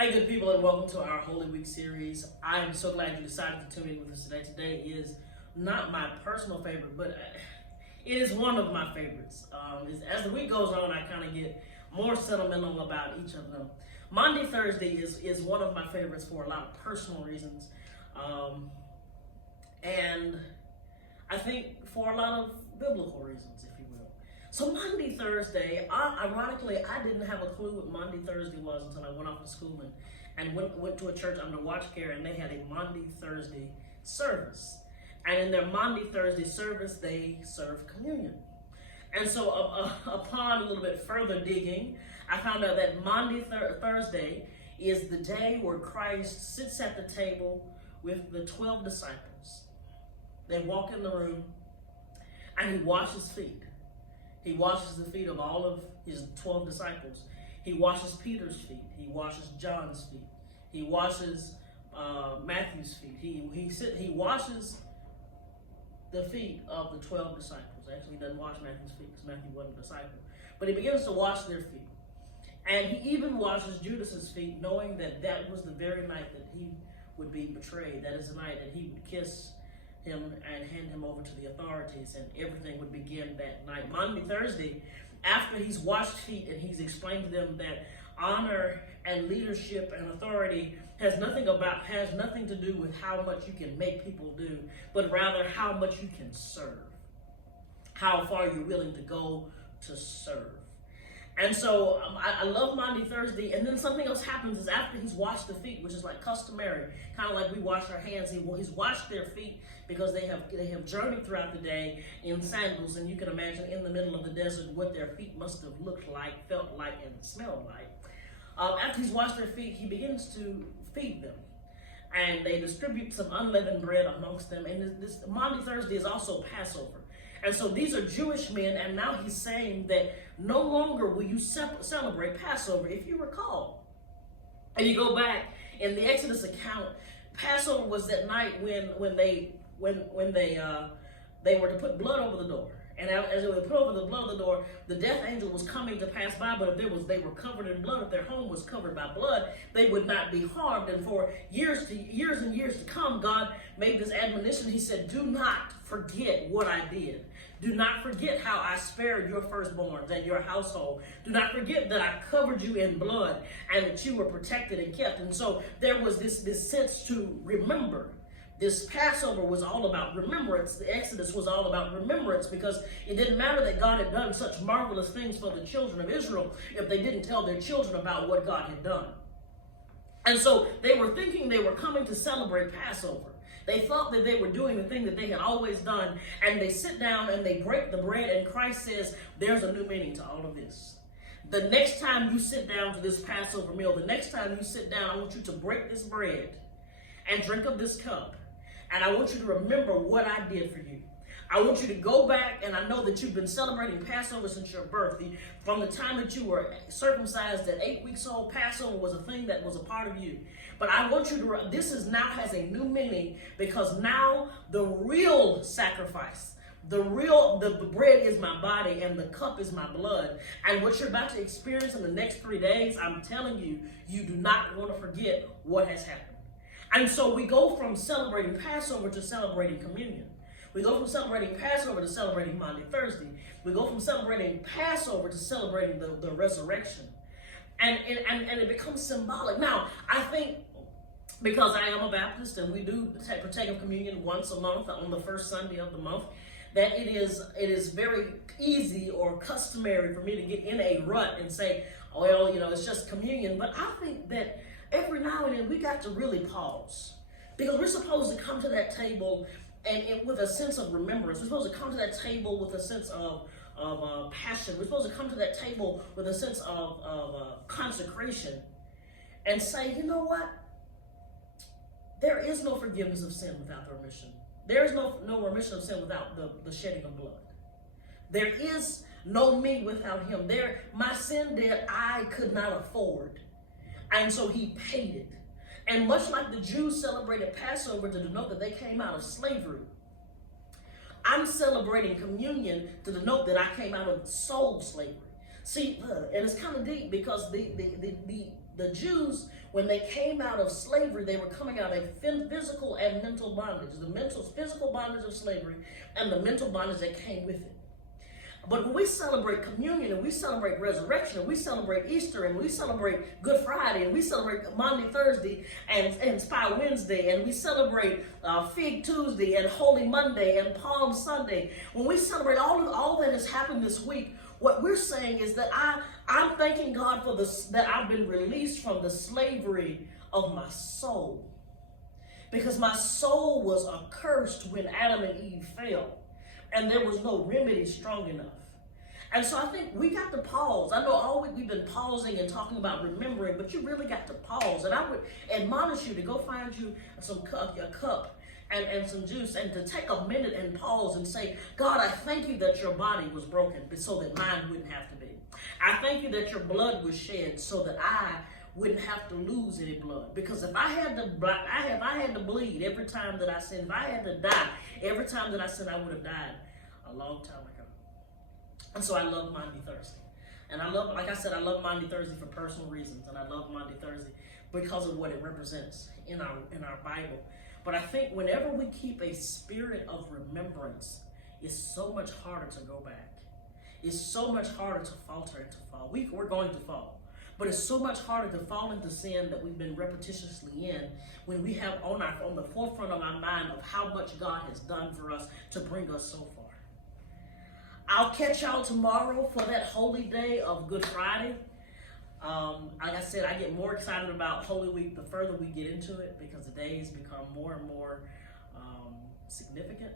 Hi, good people, and welcome to our Holy Week series. I am so glad you decided to tune in with us today. Today is not my personal favorite, but it is one of my favorites. As the week goes on, I kind of get more sentimental about each of them. Maundy Thursday is one of my favorites for a lot of personal reasons. And I think for a lot of biblical reasons, if you will. So Maundy Thursday, ironically, I didn't have a clue what Maundy Thursday was until I went off to school and went to a church under watch care, and they had a Maundy Thursday service. And in their Maundy Thursday service, they serve communion. And so upon a little bit further digging, I found out that Maundy Thursday is the day where Christ sits at the table with the 12 disciples. They walk in the room and he washes feet. He washes the feet of all of his 12 disciples. He washes Peter's feet. He washes John's feet. He washes Matthew's feet. He washes the feet of the 12 disciples. Actually, he doesn't wash Matthew's feet because Matthew wasn't a disciple. But he begins to wash their feet. And he even washes Judas's feet, knowing that that was the very night that he would be betrayed. That is the night that he would kiss him and hand him over to the authorities, and everything would begin that night. Maundy Thursday, after he's washed feet and he's explained to them that honor and leadership and authority has nothing to do with how much you can make people do, but rather how much you can serve, how far you're willing to go to serve. And so I love Maundy Thursday, and then something else happens is after he's washed the feet, which is like customary, kind of like we wash our hands. He's washed their feet because they have journeyed throughout the day in sandals, and you can imagine in the middle of the desert what their feet must have looked like, felt like, and smelled like. After he's washed their feet, he begins to feed them, and they distribute some unleavened bread amongst them. And this Maundy Thursday is also Passover. And so these are Jewish men, and now he's saying that no longer will you celebrate Passover. If you recall, and you go back in the Exodus account, Passover was that night when they were to put blood over the door. And as they were to put over the blood of the door, the death angel was coming to pass by, but if they were covered in blood, if their home was covered by blood, they would not be harmed. And for years and years to come, God made this admonition. He said, do not forget what I did. Do not forget how I spared your firstborns and your household. Do not forget that I covered you in blood and that you were protected and kept. And so there was this sense to remember. This Passover was all about remembrance. The Exodus was all about remembrance, because it didn't matter that God had done such marvelous things for the children of Israel if they didn't tell their children about what God had done. And so they were thinking they were coming to celebrate Passover. They thought that they were doing the thing that they had always done, and they sit down and they break the bread, and Christ says, there's a new meaning to all of this. The next time you sit down to this Passover meal, the next time you sit down, I want you to break this bread and drink of this cup. And I want you to remember what I did for you. I want you to go back, and I know that you've been celebrating Passover since your birth. From the time that you were circumcised at 8 weeks old, Passover was a thing that was a part of you. But I want you to, this is now has a new meaning, because now the real sacrifice, the bread is my body and the cup is my blood. And what you're about to experience in the next 3 days, I'm telling you, you do not want to forget what has happened. And so we go from celebrating Passover to celebrating communion. We go from celebrating Passover to celebrating Maundy Thursday. We go from celebrating Passover to celebrating the resurrection. And it becomes symbolic. Now, I think because I am a Baptist and we do partake of communion once a month on the first Sunday of the month, that it is very easy or customary for me to get in a rut and say, oh, well, it's just communion. But I think that every now and then we got to really pause, because we're supposed to come to that table and with a sense of remembrance. We're supposed to come to that table with a sense of passion. We're supposed to come to that table with a sense of consecration and say, you know what? There is no forgiveness of sin without the remission. There is no remission of sin without the shedding of blood. There is no me without him. My sin debt I could not afford. And so he paid it. And much like the Jews celebrated Passover to denote that they came out of slavery, I'm celebrating communion to denote that I came out of soul slavery. See, and it's kind of deep, because the the Jews, when they came out of slavery, they were coming out of physical and mental bondage. The physical bondage of slavery and the mental bondage that came with it. But when we celebrate communion and we celebrate resurrection and we celebrate Easter and we celebrate Good Friday and we celebrate Maundy, Thursday and Spy Wednesday and we celebrate Fig Tuesday and Holy Monday and Palm Sunday, when we celebrate all that has happened this week, what we're saying is that I'm thanking God for this, that I've been released from the slavery of my soul. Because my soul was accursed when Adam and Eve fell. And there was no remedy strong enough. And so I think we got to pause. I know all week we've been pausing and talking about remembering, but you really got to pause. And I would admonish you to go find you a cup and some juice and to take a minute and pause and say, God, I thank you that your body was broken so that mine wouldn't have to be. I thank you that your blood was shed so that I wouldn't have to lose any blood. Because if I had to bleed every time that I sinned, if I had to die every time that I sinned, I would have died a long time ago. And so I love Maundy Thursday. And I love, like I said, I love Maundy Thursday for personal reasons. And I love Maundy Thursday because of what it represents in our Bible. But I think whenever we keep a spirit of remembrance, it's so much harder to go back. It's so much harder to falter and to fall. We're going to fall. But it's so much harder to fall into sin that we've been repetitiously in when we have on the forefront of our mind of how much God has done for us to bring us so far. I'll catch y'all tomorrow for that holy day of Good Friday. Like I said, I get more excited about Holy Week the further we get into it because the days become more and more significant.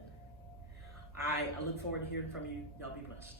I look forward to hearing from you. Y'all be blessed.